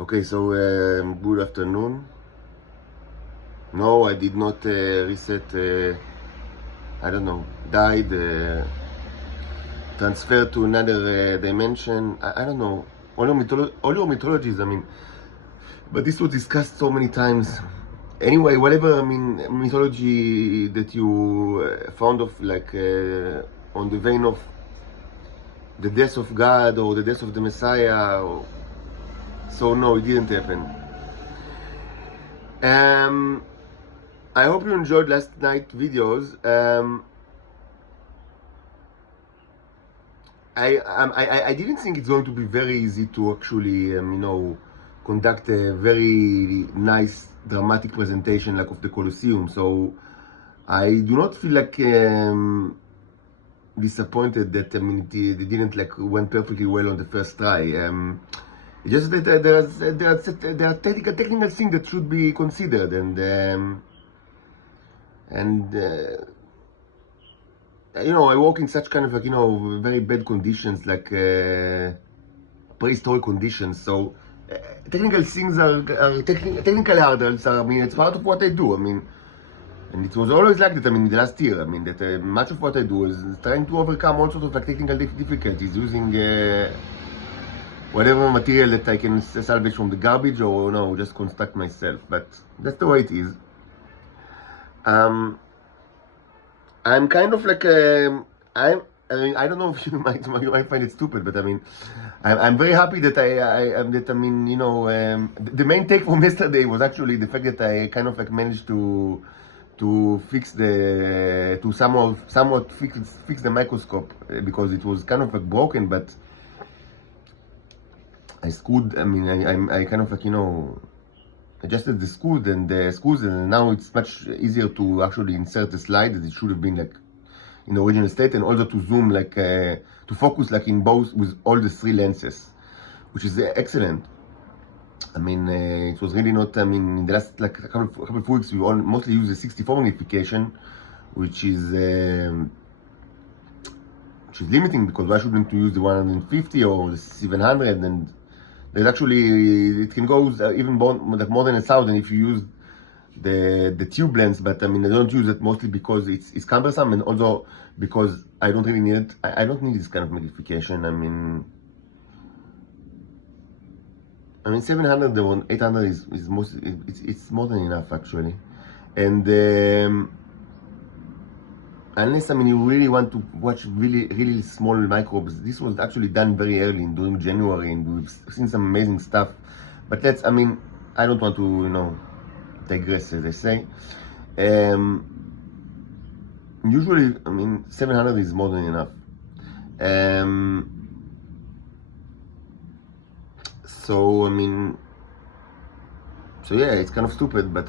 Okay, so good afternoon. No, I did not reset. I don't know. Died. Transferred to another dimension. I don't know. All your mythologies. I mean, but this was discussed so many times. Anyway, whatever. I mean, mythology that you found of, like on the vein of the death of God or the death of the Messiah. So no, it didn't happen. I hope you enjoyed last night's videos. I didn't think it's going to be very easy to actually, conduct a very nice dramatic presentation like of the Colosseum. So I do not feel like disappointed that it didn't went perfectly well on the first try. It's just that there are technical things that should be considered, and I work in such kind of very bad conditions, like prehistoric conditions. So technical things are technical hurdles. It's part of what I do. And it was always like that. The last year, that much of what I do is trying to overcome all sorts of technical difficulties using whatever material that I can salvage from the garbage, or just construct myself. But that's the way it is. I'm kind of like I don't know if you might find it stupid, but I'm very happy that the main take from yesterday was actually the fact that I kind of managed to fix to somewhat fix the microscope, because it was kind of broken, but I screwed. I kind of adjusted the screws and now it's much easier to actually insert a slide, as it should have been like in the original state, and also to zoom to focus in both with all the three lenses, which is excellent. It was really not. In the last couple of weeks, we mostly use the 64 magnification, which is limiting, because why shouldn't you use the 150 or the 700? And there's actually, it can go even more than 1,000 if you use the tube lens. But I don't use it mostly because it's cumbersome, and also because I don't really need it. I don't need this kind of magnification. 700 or 800 is it's more than enough actually. And unless you really want to watch really small microbes, this was actually done very early during January, and we've seen some amazing stuff. But I don't want to digress, as I say. Usually 700 is more than enough. So yeah, it's kind of stupid, but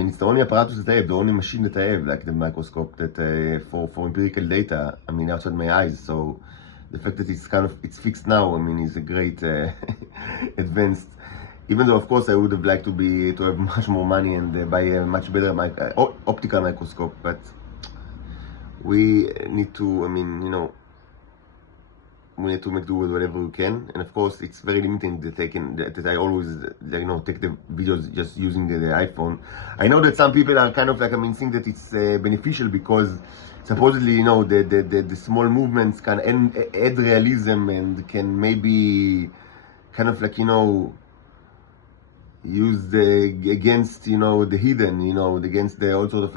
it's the only apparatus that I have, the only machine that I have, like the microscope, that for empirical data, outside my eyes. So the fact that it's fixed now, is a great advanced. Even though, of course, I would have liked to have much more money and buy a much better optical microscope, but we need to, we need to make do with whatever we can. And of course, it's very limiting that I always take the videos just using the iPhone. I know that some people are kind of think that it's beneficial, because supposedly the small movements can add realism and can maybe kind of use against the hidden, against the all sort of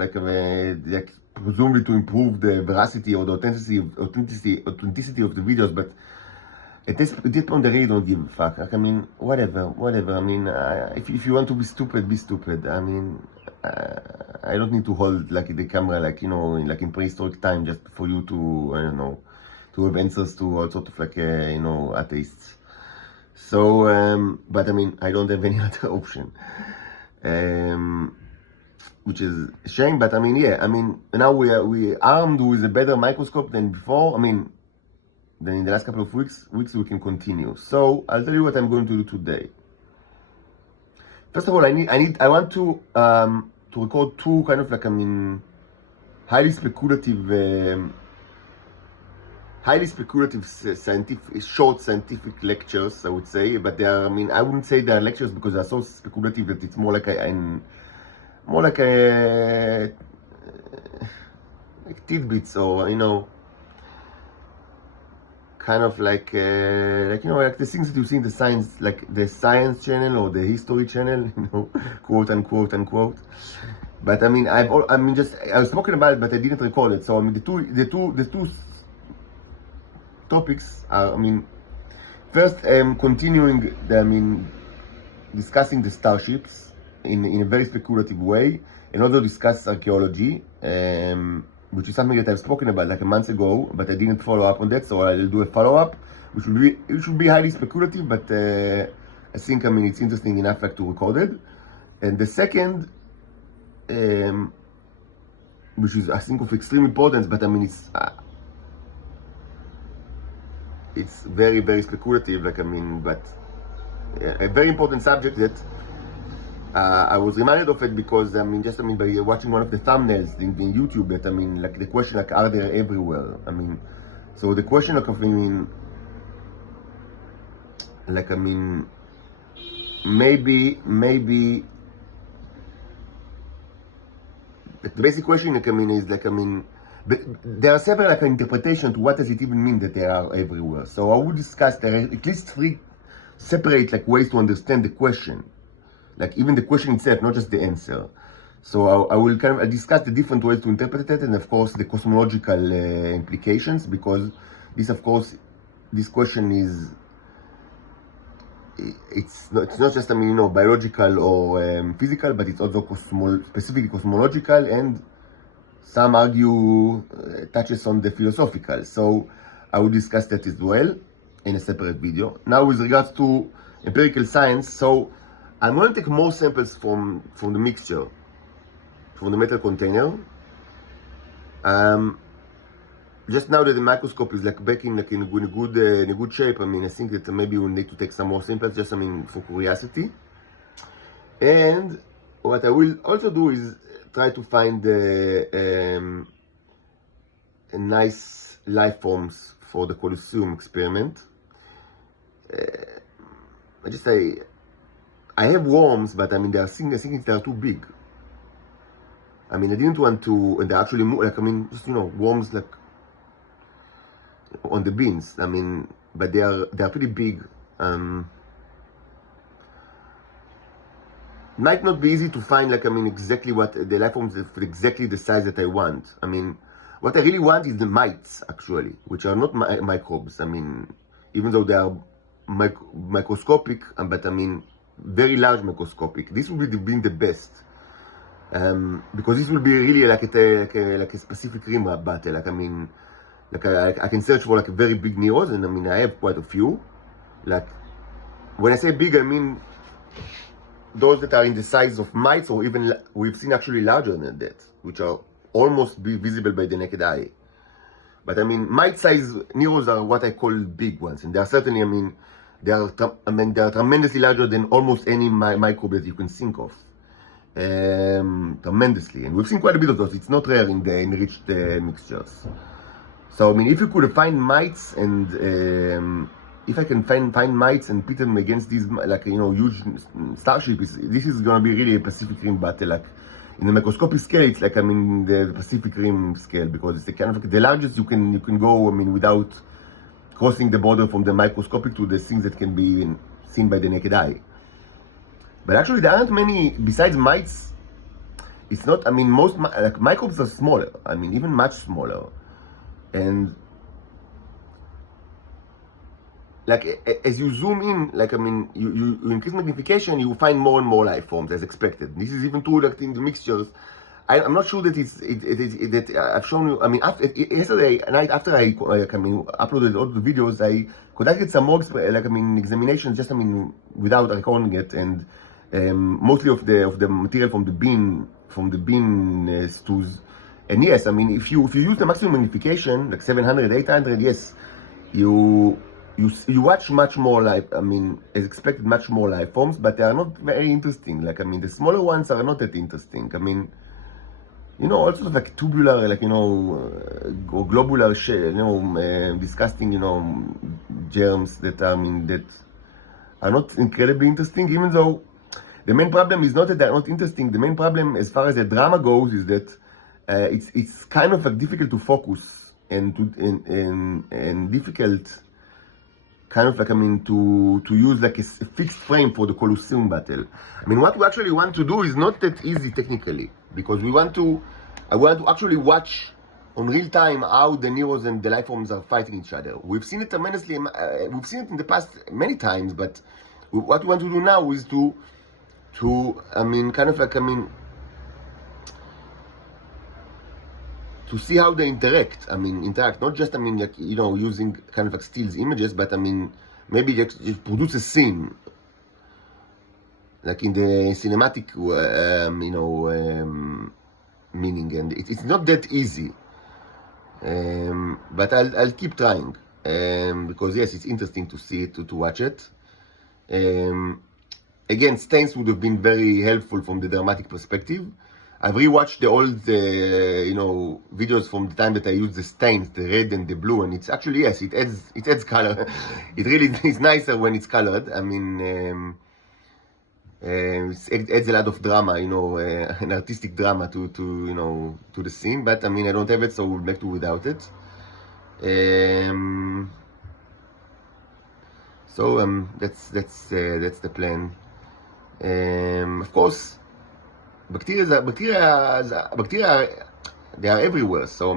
presumably to improve the veracity or the authenticity of the videos. But at this point, I really don't give a fuck. Whatever. If you want to be stupid, be stupid. I don't need to hold the camera in prehistoric time just for you to to have answers to all sorts of atheists. So but I don't have any other option. Which is a shame, but now we armed with a better microscope than before. Then in the last couple of weeks we can continue. So I'll tell you what I'm going to do today. First of all, I want to record two kind of highly speculative highly speculative scientific, short scientific lectures, I would say, but they are, I mean, I wouldn't say they are lectures because they are so speculative that it's more like like tidbits, or, you know, kind of like you know, like the things that you see in the science, like the science channel or the history channel, you know, quote unquote. But I mean, I was talking about it, but I didn't record it. So I mean, the two topics are, I mean, first, continuing discussing the starships in a very speculative way, and also discuss archaeology, which is something that I've spoken about like a month ago, but I didn't follow up on that, so I'll do a follow-up, which should be highly speculative, but I think, I mean, it's interesting enough like to record it. And the second, which is, I think, of extreme importance, but I mean, it's very, very speculative, like, I mean, but a very important subject that I was reminded of it because, I mean, by watching one of the thumbnails in YouTube, that, I mean, like, the question, like, are they everywhere? I mean, so the question, like, maybe, the basic question, like, I mean, is, like, I mean, but there are several, like, interpretations to what does it even mean that they are everywhere. So I will discuss, there are at least 3 separate, like, ways to understand the question. Like, even the question itself, not just the answer. So I will kind of discuss the different ways to interpret it, and of course the cosmological implications, because this, of course, this question is, it's not just, I mean, you know, biological or physical, but it's also specifically cosmological, and some argue touches on the philosophical. So I will discuss that as well in a separate video. Now, with regards to empirical science, so I'm going to take more samples from the mixture, from the metal container. Just now that the microscope is like back in a good shape, I mean, I think that maybe we'll need to take some more samples, just, I mean, for curiosity. And what I will also do is try to find nice life forms for the Colosseum experiment. I have worms, but I mean, I think they are too big. I mean, I didn't want to, and they actually move, like, I mean, just, you know, worms, like, on the beans. I mean, but they are pretty big. Might not be easy to find, like, I mean, exactly what the life forms, exactly the size that I want. I mean, what I really want is the mites, actually, which are not microbes. I mean, even though they are microscopic, but I mean, very large microscopic. This will be being the best, because this will be really like a specific rim battle. Like, I mean, like I can search for like a very big neros, and I mean, I have quite a few. Like, when I say big, I mean those that are in the size of mites, or even we've seen actually larger than that, which are almost visible by the naked eye. But I mean, mite size neros are what I call big ones, and they are certainly, I mean, they are tremendously larger than almost any microbe that you can think of. Tremendously, and we've seen quite a bit of those. It's not rare in the enriched mixtures. So I mean, if you could find mites, and if I can find mites and pit them against these, like, you know, huge starships, this is gonna be really a Pacific Rim battle. Like, in the microscopic scale, it's like, I mean, the Pacific Rim scale, because it's the kind of the largest you can go, I mean, without crossing the border from the microscopic to the things that can be seen by the naked eye. But actually, there aren't many besides mites. It's not, I mean, most like microbes are smaller. I mean, even much smaller. And like, as you zoom in, like, I mean, you increase magnification, you find more and more life forms as expected. This is even true, like, in the mixtures. I'm not sure that that I've shown you. I mean, yesterday night, after I uploaded all the videos, I conducted some more examinations, just, I mean, without recording it, and mostly of the material from the bean stews. And yes, I mean, if you use the maximum magnification, like 700, 800, yes, you watch much more life, I mean, as expected, much more life forms, but they are not very interesting. Like, I mean, the smaller ones are not that interesting. I mean, you know, also like tubular, like, you know, or globular shell, you know, disgusting, you know, germs that that are not incredibly interesting, even though the main problem is not that they're not interesting. The main problem, as far as the drama goes, is that it's kind of like difficult to focus and difficult, kind of like to use like a fixed frame for the Colosseum battle. I mean, what we actually want to do is not that easy technically, because I want to actually watch on real time how the Neros and the life forms are fighting each other. We've seen it tremendously. We've seen it in the past many times, but what we want to do now is to to see how they interact. Not just, like, you know, using kind of like stills images, but maybe just produce a scene, like in the cinematic, meaning. And it's not that easy, but I'll keep trying, because yes, it's interesting to see it, to watch it. Again, stains would have been very helpful from the dramatic perspective. I've rewatched the old, videos from the time that I used the stains, the red and the blue, and it's actually, yes, it adds color. It really is nicer when it's colored. It adds a lot of drama, an artistic drama to the scene. But I don't have it, so we'll make do without it. So that's the plan. Of course, bacteria, they are everywhere. So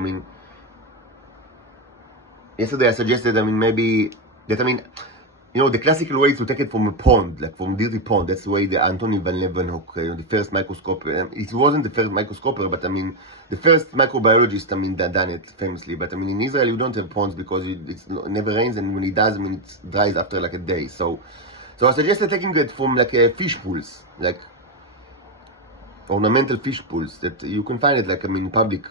yesterday I suggested, maybe that, the classical way is to take it from a pond, like from dirty pond. That's the way the Anthony van Leeuwenhoek, the first microscoper. It wasn't the first microscoper, but the first microbiologist, that done it famously. But in Israel, you don't have ponds because it never rains, and when it does, it dries after like a day. So I suggested taking it from like fish pools, like ornamental fish pools that you can find it, like in public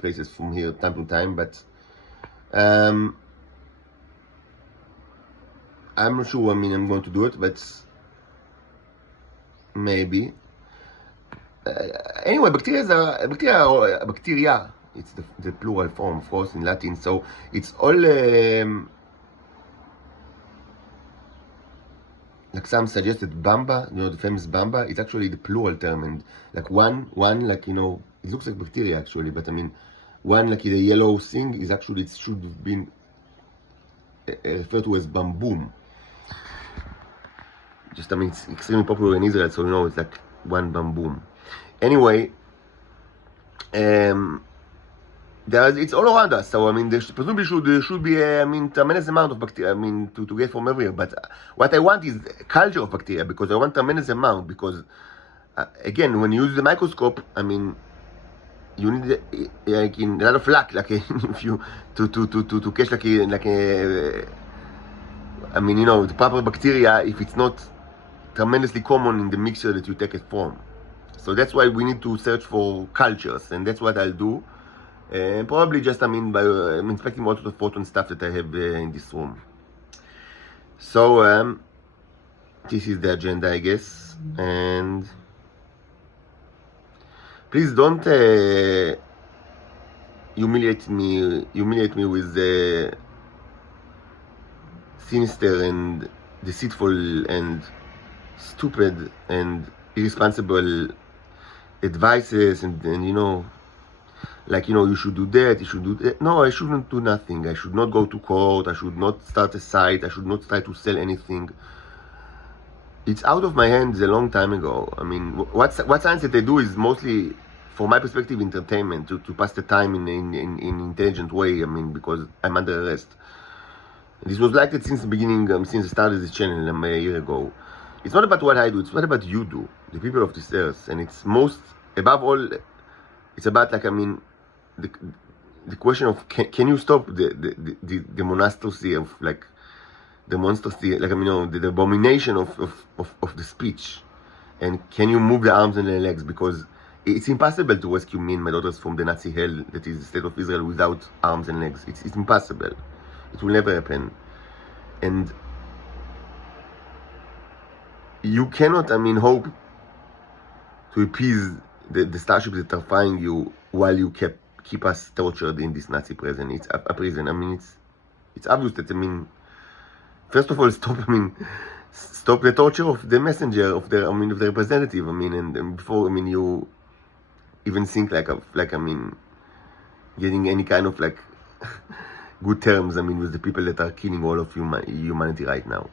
places from here time to time. But I'm not sure. I'm going to do it, but maybe. Anyway, bacteria. It's the plural form, of course, in Latin. So it's all like some suggested bamba. The famous bamba. It's actually the plural term, and like one, like it looks like bacteria actually, but one, like the yellow thing, is actually, it should have been referred to as bamboom. Just it's extremely popular in Israel, so it's like one bamboom. Anyway, it's all around us. So there presumably should be tremendous amount of bacteria. To get from everywhere. But what I want is culture of bacteria, because I want tremendous amount. Because again, when you use the microscope, you need like a lot of luck, like if you to catch like a the proper bacteria, if it's not tremendously common in the mixture that you take it from. So that's why we need to search for cultures, and that's what I'll do. And probably just, by inspecting all sorts of photon stuff that I have in this room. So this is the agenda, I guess. And please don't humiliate me with sinister and deceitful and stupid and irresponsible advices, and like, you should do that, you should do that. No, I shouldn't do nothing. I should not go to court. I should not start a site. I should not try to sell anything. It's out of my hands a long time ago. What science that I do is mostly, from my perspective, entertainment, to pass the time in intelligent way, because I'm under arrest. This was like that since the beginning, since I started this channel a year ago. It's not about what I do, it's what about you do, the people of this earth. And it's above all, it's about like, the question of can you stop the monstrosity of, like, the monstrosity, like, the abomination of the speech, and can you move the arms and the legs, because it's impossible to rescue me and my daughters from the Nazi hell that is the state of Israel without arms and legs. It's impossible. It will never happen. And you cannot, hope to appease the starships that are flying you while you keep us tortured in this Nazi prison. It's a prison. I mean, it's obvious that, I mean, first of all, stop the torture of the messenger, of the representative. I mean, and before, I mean, you even think like I mean, getting any kind of like good terms, I mean, with the people that are killing all of humanity right now.